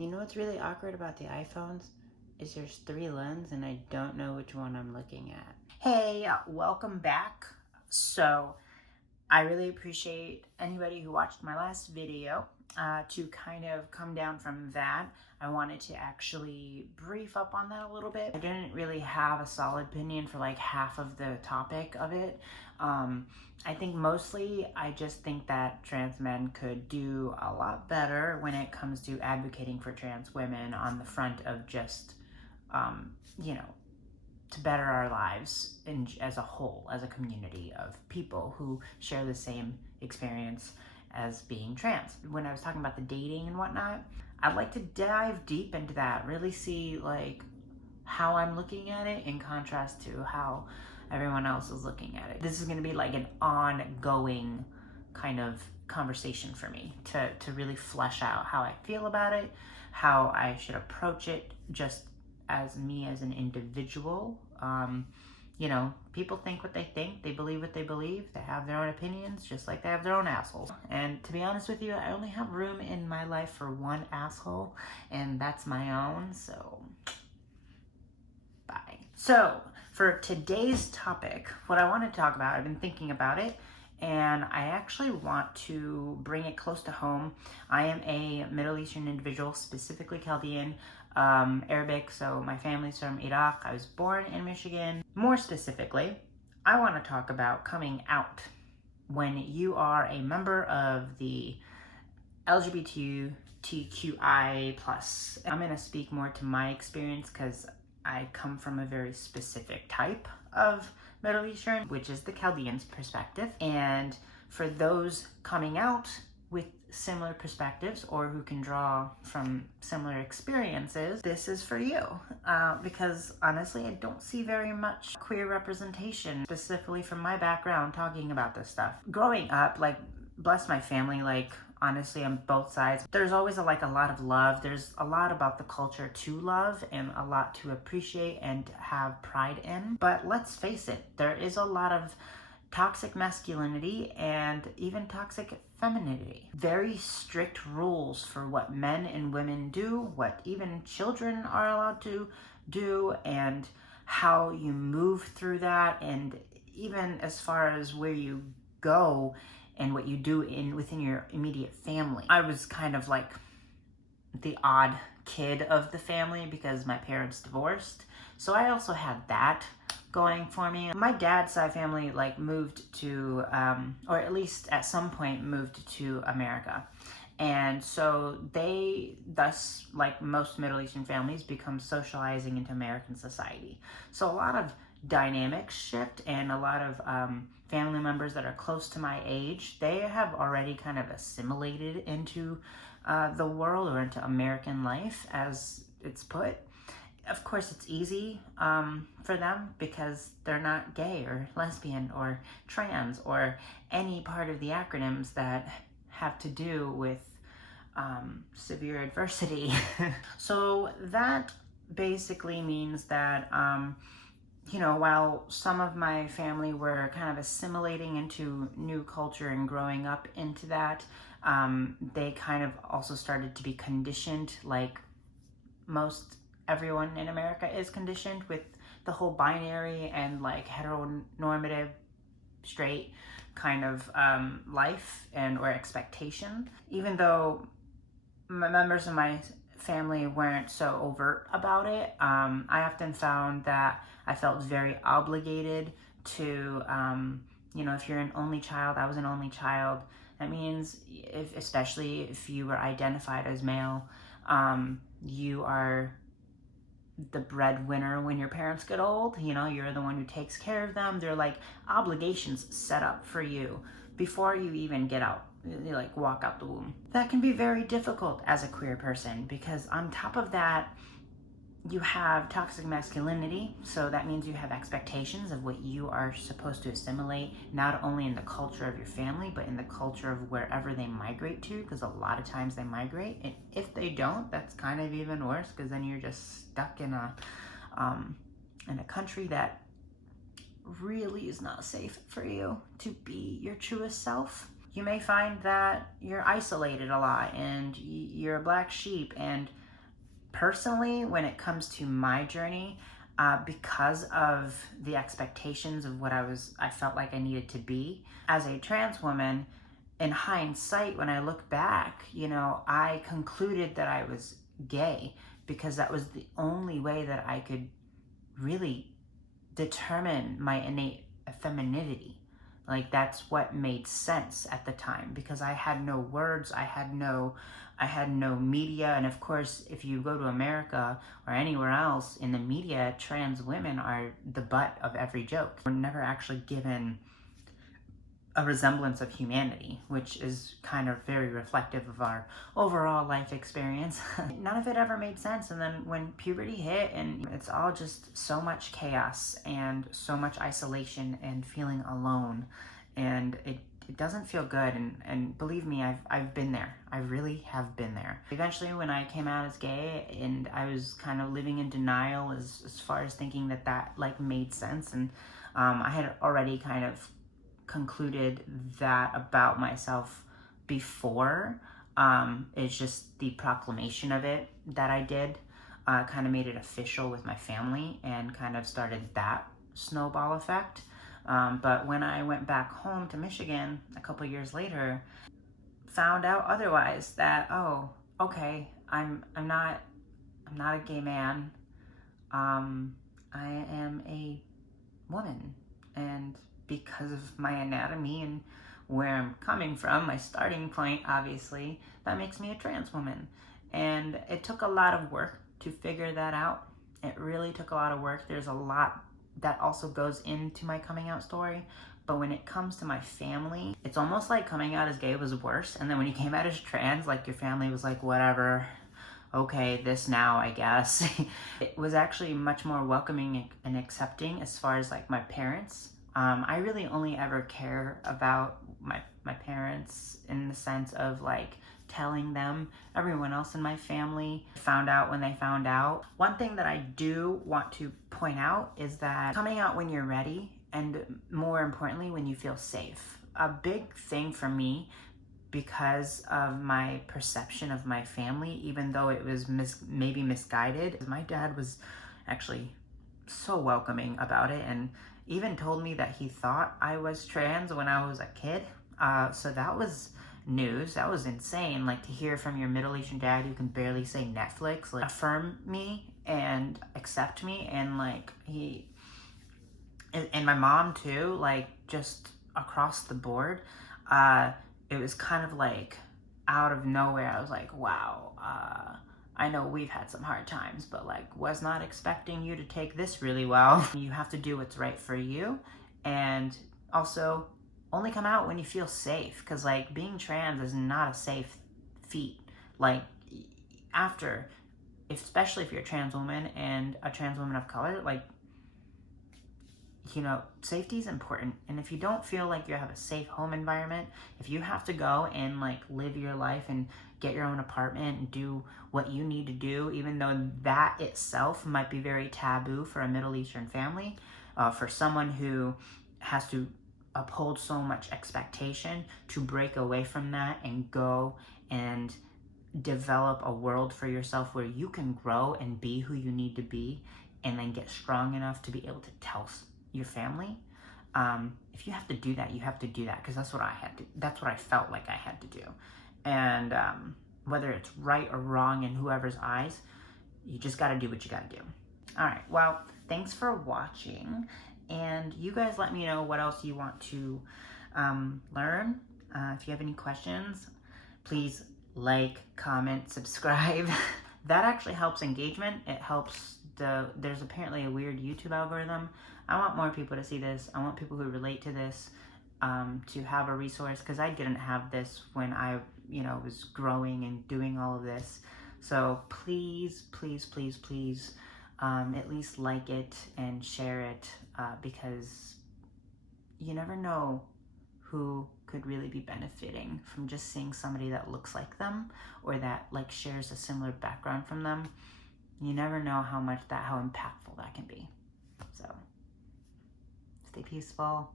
You know what's really awkward about the iPhones is there's 3 lenses and I don't know which one I'm looking at. Hey, welcome back. So I really appreciate anybody who watched my last video. To kind of come down from that, I wanted to actually brief up on that a little bit. I didn't really have a solid opinion for like half of the topic of it. I think mostly I just think that trans men could do a lot better when it comes to advocating for trans women on the front of just, you know, to better our lives as a whole, as a community of people who share the same experience as being trans. When I was talking about the dating and whatnot, I'd like to dive deep into that, really see like how I'm looking at it in contrast to how everyone else is looking at it. This is going to be like an ongoing kind of conversation for me to really flesh out how I feel about it, how I should approach it just as me as an individual. You know, people think what they think, they believe what they believe, they have their own opinions, just like they have their own assholes. And to be honest with you, I only have room in my life for one asshole, and that's my own, so bye. So, for today's topic, what I want to talk about, I've been thinking about it, and I actually want to bring it close to home. I am a Middle Eastern individual, specifically Chaldean, Arabic, so my family's from Iraq. I was born in Michigan. More specifically, I want to talk about coming out when you are a member of the LGBTQI+. I'm going to speak more to my experience because I come from a very specific type of Middle Eastern, which is the Chaldeans perspective. And for those coming out with similar perspectives or who can draw from similar experiences, this is for you. Because honestly, I don't see very much queer representation, specifically from my background, talking about this stuff. Growing up, like, bless my family, like, honestly, on both sides, there's always a lot of love. There's a lot about the culture to love and a lot to appreciate and have pride in. But let's face it, there is a lot of toxic masculinity and even toxic femininity. Very strict rules for what men and women do, what even children are allowed to do, and how you move through that, and even as far as where you go and what you do within your immediate family. I was kind of like the odd kid of the family because my parents divorced, so I also had that going for me. My dad's side family like moved to, or at least at some point moved to America. And so they, thus, like most Middle Eastern families, become socializing into American society. So a lot of dynamics shift, and a lot of family members that are close to my age, they have already kind of assimilated into the world or into American life, as it's put. Of course, it's easy for them because they're not gay or lesbian or trans or any part of the acronyms that have to do with severe adversity. So that basically means that, you know, while some of my family were kind of assimilating into new culture and growing up into that, they kind of also started to be conditioned, like most everyone in America is conditioned, with the whole binary and like heteronormative straight kind of life and or expectation. Even though members of my family weren't so overt about it, I often found that I felt very obligated to, you know, if you're an only child, I was an only child, that means especially if you were identified as male, you are the breadwinner when your parents get old. You know, you're the one who takes care of them. They're like obligations set up for you before you even get out, you like walk out the womb. That can be very difficult as a queer person because on top of that, you have toxic masculinity, so that means you have expectations of what you are supposed to assimilate, not only in the culture of your family, but in the culture of wherever they migrate to, because a lot of times they migrate, and if they don't, that's kind of even worse, because then you're just stuck in a country that really is not safe for you to be your truest self. You may find that you're isolated a lot, and you're a black sheep, and Personally, when it comes to my journey, because of the expectations of what I felt like I needed to be as a trans woman, in hindsight, when I look back, I concluded that I was gay because that was the only way that I could really determine my innate femininity. Like, that's what made sense at the time, because I had no words, I had no media. And of course, if you go to America or anywhere else in the media, trans women are the butt of every joke. We're never actually given a resemblance of humanity, which is kind of very reflective of our overall life experience. None of it ever made sense. And then when puberty hit, and it's all just so much chaos and so much isolation and feeling alone, and it doesn't feel good. And believe me, I've been there. I really have been there. Eventually, when I came out as gay, and I was kind of living in denial as far as thinking that like made sense, and I had already kind of concluded that about myself before. It's just the proclamation of it that I did kind of made it official with my family and kind of started that snowball effect. But when I went back home to Michigan a couple years later, found out otherwise, that, oh, okay, I'm not a gay man. I am a woman, and because of my anatomy and where I'm coming from, my starting point, obviously, that makes me a trans woman. And it took a lot of work to figure that out. It really took a lot of work. There's a lot that also goes into my coming out story. But when it comes to my family, it's almost like coming out as gay was worse. And then when you came out as trans, like, your family was like, whatever, okay, this now, I guess. It was actually much more welcoming and accepting as far as like my parents. I really only ever care about my parents in the sense of like telling them. Everyone else in my family found out when they found out. One thing that I do want to point out is that coming out when you're ready, and more importantly, when you feel safe. A big thing for me, because of my perception of my family, even though it was maybe misguided, my dad was actually so welcoming about it, and even told me that he thought I was trans when I was a kid. So that was news. That was insane. Like, to hear from your Middle Eastern dad who can barely say Netflix, like, affirm me and accept me, and like and my mom too, like, just across the board. It was kind of like out of nowhere. I was like, wow, I know we've had some hard times, but like, was not expecting you to take this really well. You have to do what's right for you, and also only come out when you feel safe, because like, being trans is not a safe feat. Like, especially if you're a trans woman and a trans woman of color, like, safety is important. And if you don't feel like you have a safe home environment, if you have to go and like live your life and get your own apartment and do what you need to do, even though that itself might be very taboo for a Middle Eastern family, for someone who has to uphold so much expectation, to break away from that and go and develop a world for yourself where you can grow and be who you need to be, and then get strong enough to be able to tell your family. If you have to do that, you have to do that, because that's what I felt like I had to do. And whether it's right or wrong in whoever's eyes, you just got to do what you got to do. All right, well, thanks for watching, and you guys let me know what else you want to learn. If you have any questions, please like, comment, subscribe. That actually helps engagement. It helps there's apparently a weird YouTube algorithm. I want more people to see this. I want people who relate to this to have a resource, because I didn't have this when I was growing and doing all of this. So please, please, please, please, at least like it and share it, because you never know who could really be benefiting from just seeing somebody that looks like them, or that like shares a similar background from them. You never know how impactful that can be. So stay peaceful.